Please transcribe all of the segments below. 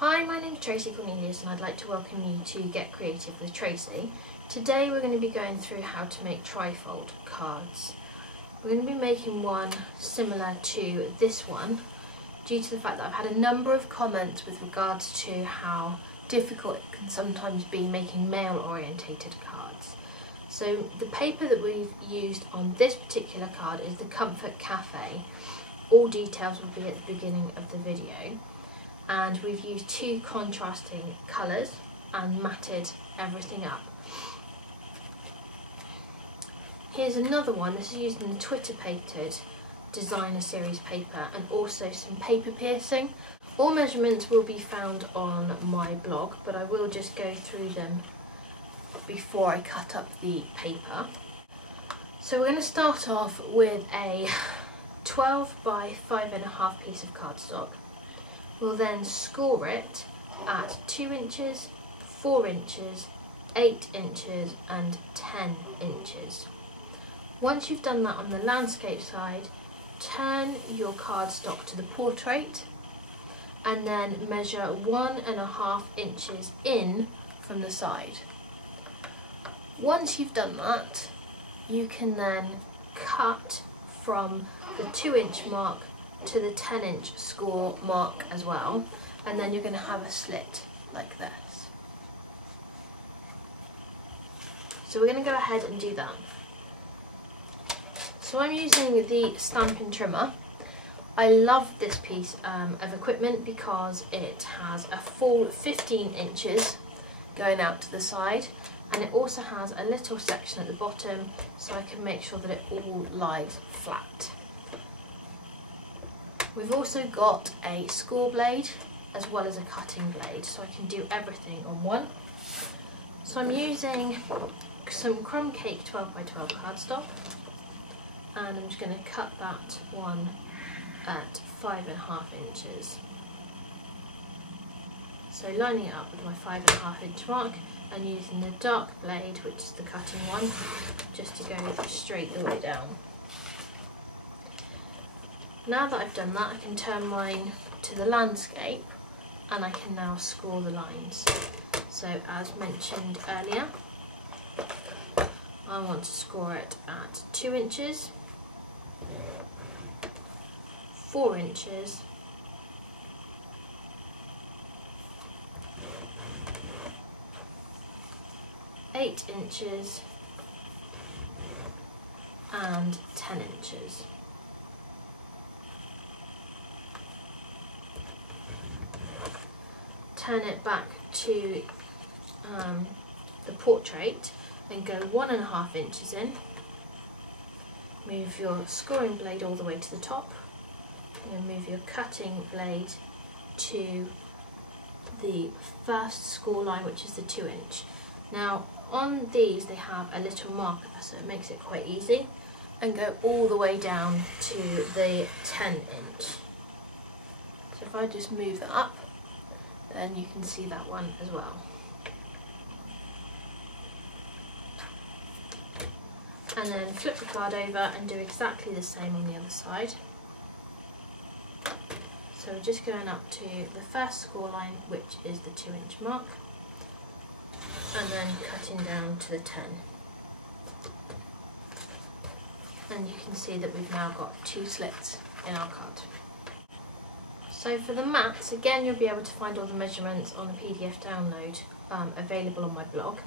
Hi, my name is Traci Cornelius and I'd like to welcome you to Get Creative with Traci. Today we're going to be going through how to make trifold cards. We're going to be making one similar to this one due to the fact that I've had a number of comments with regards to how difficult it can sometimes be making male orientated cards. So the paper that we've used on this particular card is the Comfort Cafe. All details will be at the beginning of the video. And we've used two contrasting colours and matted everything up. Here's another one. This is used in the Twitter painted designer series paper and also some paper piercing. All measurements will be found on my blog, but I will just go through them before I cut up the paper. So we're going to start off with a 12 by 5.5 piece of cardstock. We'll then score it at 2 inches, 4 inches, 8 inches and 10 inches. Once you've done that on the landscape side, turn your cardstock to the portrait and then measure 1.5 inches in from the side. Once you've done that, you can then cut from the 2-inch mark to the 10-inch score mark as well, and then you're going to have a slit like this. So we're going to go ahead and do that. So I'm using the stamping trimmer. I love this piece of equipment because it has a full 15 inches going out to the side, and it also has a little section at the bottom so I can make sure that it all lies flat. We've also got a score blade as well as a cutting blade, so I can do everything on one. So I'm using some crumb cake 12 by 12 cardstock, and I'm just going to cut that one at 5.5 inches. So lining it up with my 5.5 inch mark and using the dark blade, which is the cutting one, just to go straight the way down. Now that I've done that, I can turn mine to the landscape and I can now score the lines. So as mentioned earlier, I want to score it at 2 inches, 4 inches, 8 inches and 10 inches. Turn it back to the portrait and go 1.5 inches in. Move your scoring blade all the way to the top and move your cutting blade to the first score line, which is the 2 inch. Now on these they have a little marker, so it makes it quite easy, and go all the way down to the 10 inch. So if I just move that up, then you can see that one as well. And then flip the card over and do exactly the same on the other side. So we're just going up to the first score line, which is the 2 inch mark, and then cutting down to the 10. And you can see that we've now got 2 slits in our card. So for the mats, again you'll be able to find all the measurements on the PDF download available on my blog.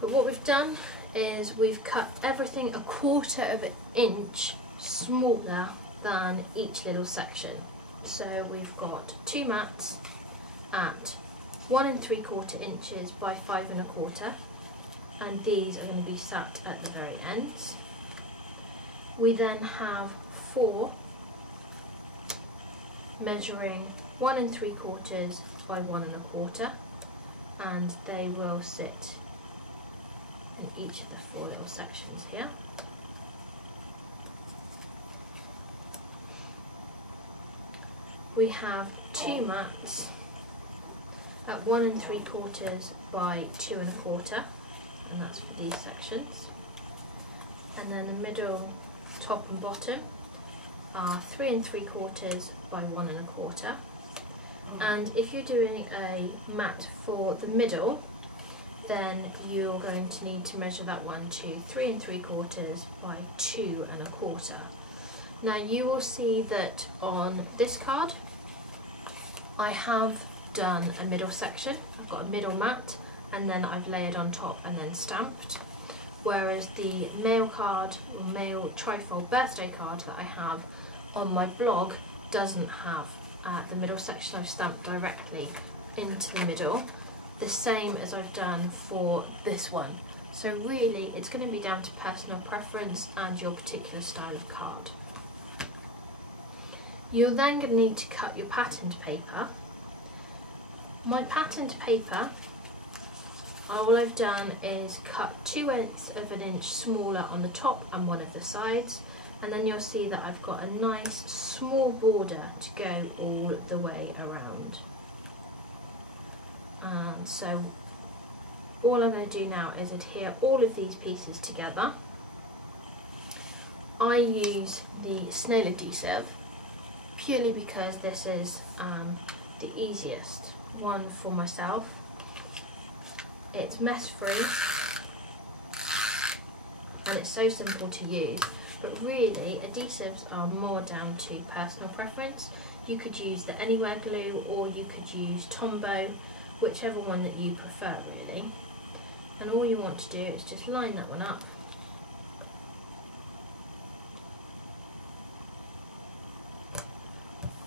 But what we've done is we've cut everything 1/4 of an inch smaller than each little section. So we've got 2 mats at 1 3/4 inches by 5 1/4, and these are going to be sat at the very ends. We then have 4 measuring 1 3/4 by 1 1/4, and they will sit in each of the 4 little sections here. We have 2 mats at 1 3/4 by 2 1/4, and that's for these sections. And then the middle, top and bottom are 3 3/4 by 1 1/4, And if you're doing a mat for the middle, then you're going to need to measure that one to 3 3/4 by 2 1/4. Now you will see that on this card I have done a middle section. I've got a middle mat and then I've layered on top and then stamped. Whereas the male card, or male trifold birthday card that I have on my blog doesn't have the middle section. I've stamped directly into the middle, the same as I've done for this one. So really it's going to be down to personal preference and your particular style of card. You're then going to need to cut your patterned paper. My patterned paper, all I've done is cut 2/8 of an inch smaller on the top and one of the sides, and then you'll see that I've got a nice small border to go all the way around. And so all I'm going to do now is adhere all of these pieces together. I use the snail adhesive purely because this is the easiest one for myself. It's mess free and it's so simple to use, but really adhesives are more down to personal preference. You could use the Anywhere glue or you could use Tombow, whichever one that you prefer really. And all you want to do is just line that one up.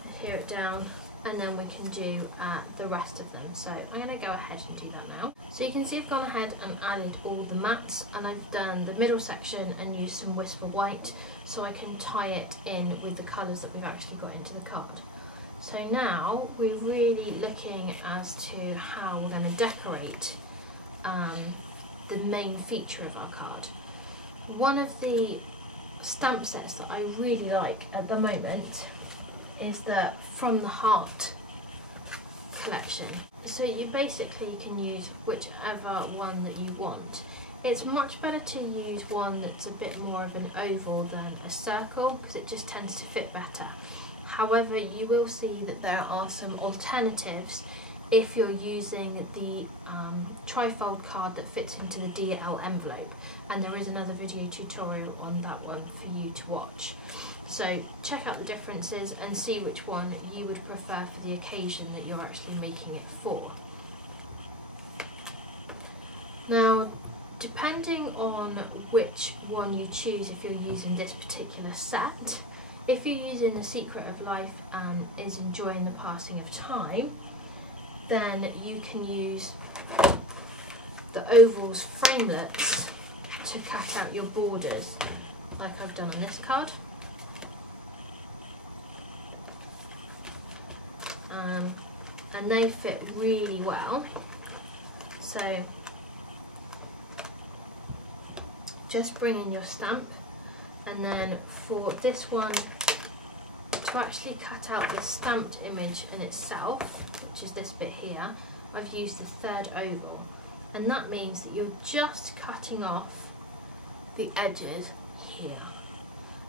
Adhere it down, and then we can do the rest of them. So I'm going to go ahead and do that now. So you can see I've gone ahead and added all the mats, and I've done the middle section and used some Whisper White so I can tie it in with the colours that we've actually got into the card. So now we're really looking as to how we're going to decorate the main feature of our card. One of the stamp sets that I really like at the moment is the From the Heart collection. So you basically can use whichever one that you want. It's much better to use one that's a bit more of an oval than a circle because it just tends to fit better. However, you will see that there are some alternatives if you're using the trifold card that fits into the DL envelope, and there is another video tutorial on that one for you to watch. So check out the differences and see which one you would prefer for the occasion that you're actually making it for. Now, depending on which one you choose, if you're using this particular set, if you're using The Secret of Life and is enjoying the passing of time, then you can use the ovals framelits to cut out your borders, like I've done on this card. And they fit really well. So just bring in your stamp, and then for this one, to actually cut out the stamped image in itself, which is this bit here, I've used the third oval, and that means that you're just cutting off the edges here,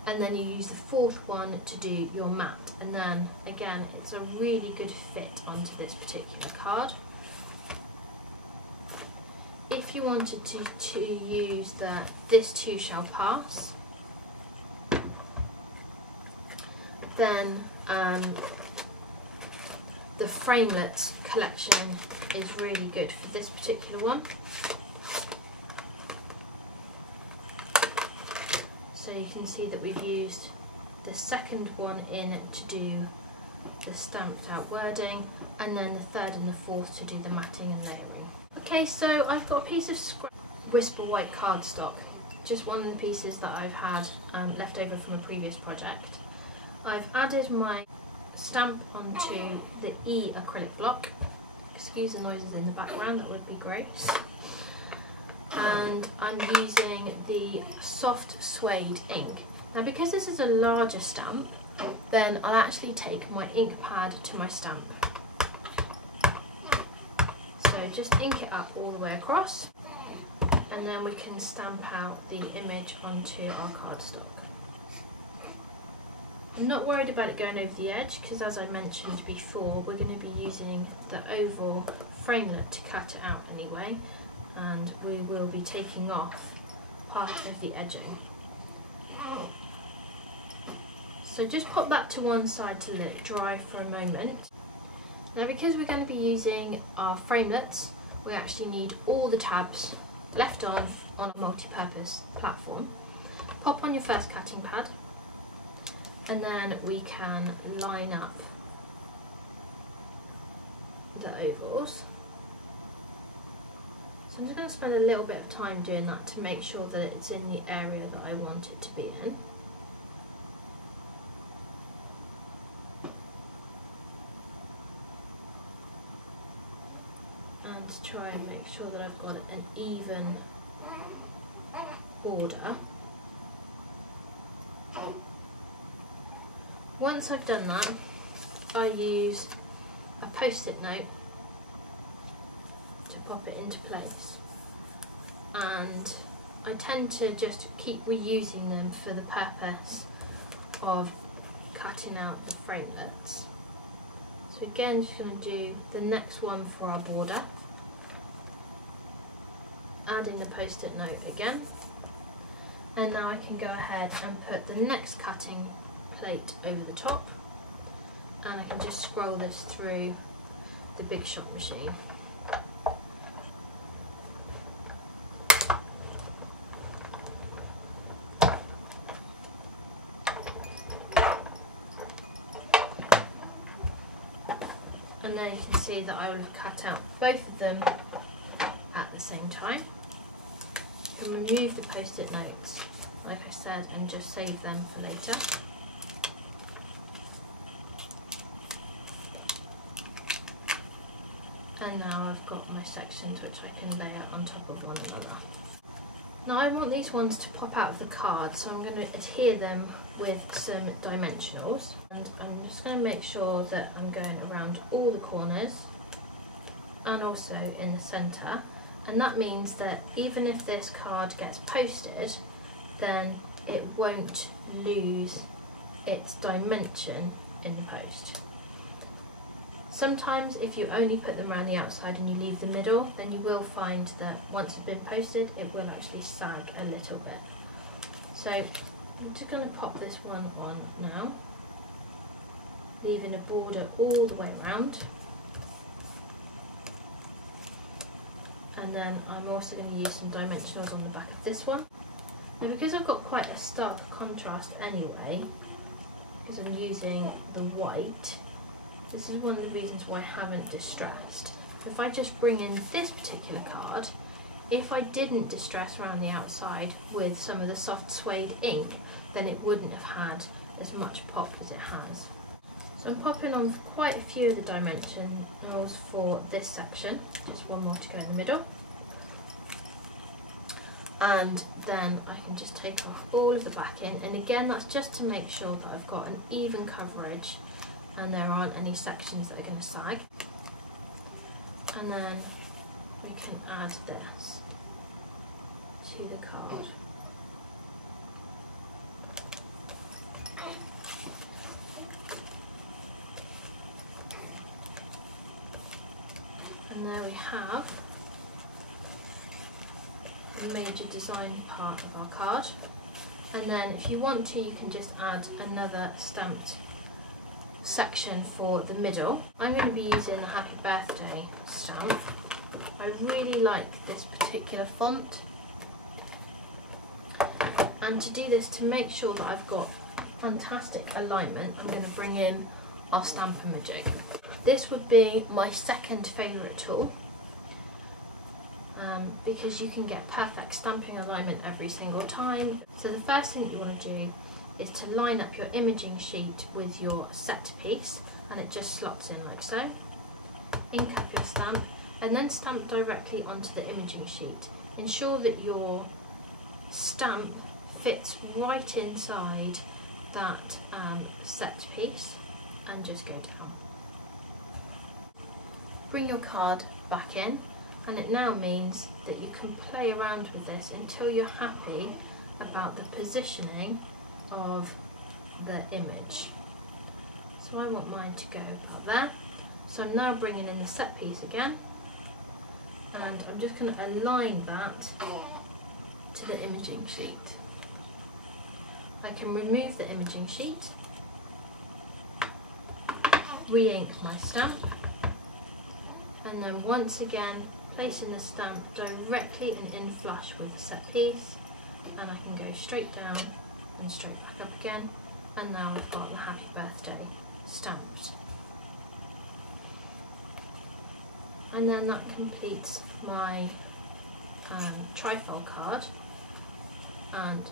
and then you use the fourth one to do your mat, and then again it's a really good fit onto this particular card. If you wanted to use the This Too Shall Pass, then the framelits collection is really good for this particular one. So you can see that we've used the second one in to do the stamped out wording, and then the third and the fourth to do the matting and layering. Okay, so I've got a piece of scrap Whisper White cardstock, just one of the pieces that I've had left over from a previous project. I've added my stamp onto the E acrylic block. Excuse the noises in the background, that would be gross. And I'm using the soft suede ink. Now because this is a larger stamp, then I'll actually take my ink pad to my stamp. So just ink it up all the way across, and then we can stamp out the image onto our cardstock. I'm not worried about it going over the edge because, as I mentioned before, we're going to be using the oval framelit to cut it out anyway, and we will be taking off part of the edging. So just pop that to one side to let it dry for a moment. Now, because we're going to be using our framelits, we actually need all the tabs left on a multi-purpose platform. Pop on your first cutting pad, and then we can line up the ovals. So I'm just going to spend a little bit of time doing that to make sure that it's in the area that I want it to be in. And to try and make sure that I've got an even border. Once I've done that, I use a post-it note to pop it into place, and I tend to just keep reusing them for the purpose of cutting out the framelits. So again, just going to do the next one for our border, adding the post-it note again, and now I can go ahead and put the next cutting plate over the top, and I can just scroll this through the Big Shot machine. And then you can see that I will have cut out both of them at the same time. You can remove the post-it notes, like I said, and just save them for later. And now I've got my sections which I can layer on top of one another. Now I want these ones to pop out of the card, so I'm going to adhere them with some dimensionals, and I'm just going to make sure that I'm going around all the corners and also in the centre, and that means that even if this card gets posted, then it won't lose its dimension in the post. Sometimes if you only put them around the outside and you leave the middle, then you will find that once it's been posted, it will actually sag a little bit. So I'm just going to pop this one on now, leaving a border all the way around. And then I'm also going to use some dimensionals on the back of this one. Now, because I've got quite a stark contrast anyway, because I'm using the white, this is one of the reasons why I haven't distressed. If I just bring in this particular card, if I didn't distress around the outside with some of the soft suede ink, then it wouldn't have had as much pop as it has. So I'm popping on quite a few of the dimensionals for this section, just one more to go in the middle. And then I can just take off all of the backing, and again that's just to make sure that I've got an even coverage and there aren't any sections that are going to sag. And then we can add this to the card. And there we have the major design part of our card. And then if you want to, you can just add another stamped section for the middle. I'm going to be using the Happy Birthday stamp. I really like this particular font, and to do this, to make sure that I've got fantastic alignment, I'm going to bring in our Stamp-O-Majig. This would be my second favourite tool, because you can get perfect stamping alignment every single time. So the first thing that you want to do is to line up your imaging sheet with your set piece, and it just slots in like so. Ink up your stamp and then stamp directly onto the imaging sheet. Ensure that your stamp fits right inside that set piece, and just go down. Bring your card back in, and it now means that you can play around with this until you're happy about the positioning of the image. So I want mine to go about there. So I'm now bringing in the set piece again, and I'm just going to align that to the imaging sheet. I can remove the imaging sheet, re-ink my stamp, and then once again placing the stamp directly and in flush with the set piece, and I can go straight down and straight back up again, and now I've got the happy birthday stamped. And then that completes my trifold card, and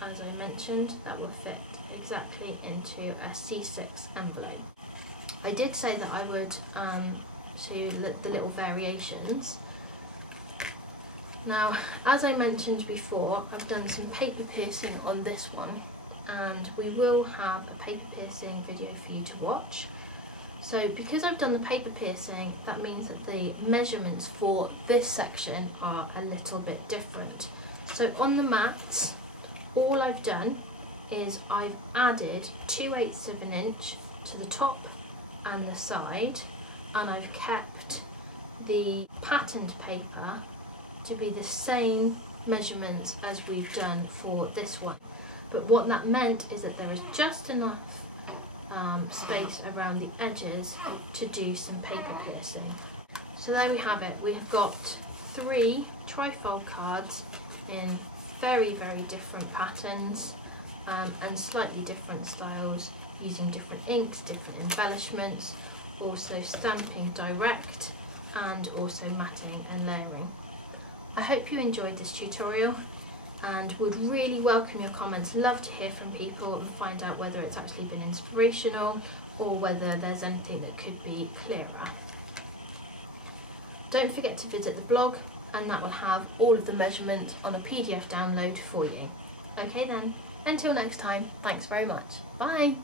as I mentioned, that will fit exactly into a C6 envelope. I did say that I would show you the little variations. Now, as I mentioned before, I've done some paper piercing on this one, and we will have a paper piercing video for you to watch. So because I've done the paper piercing, that means that the measurements for this section are a little bit different. So on the mats, all I've done is I've added 2/8 of an inch to the top and the side, and I've kept the patterned paper to be the same measurements as we've done for this one. But what that meant is that there is just enough space around the edges to do some paper piercing. So there we have it. We have got 3 trifold cards in very, very different patterns and slightly different styles, using different inks, different embellishments, also stamping direct, and also matting and layering. I hope you enjoyed this tutorial and would really welcome your comments. Love to hear from people and find out whether it's actually been inspirational or whether there's anything that could be clearer. Don't forget to visit the blog, and that will have all of the measurements on a PDF download for you. Okay then, until next time, thanks very much. Bye!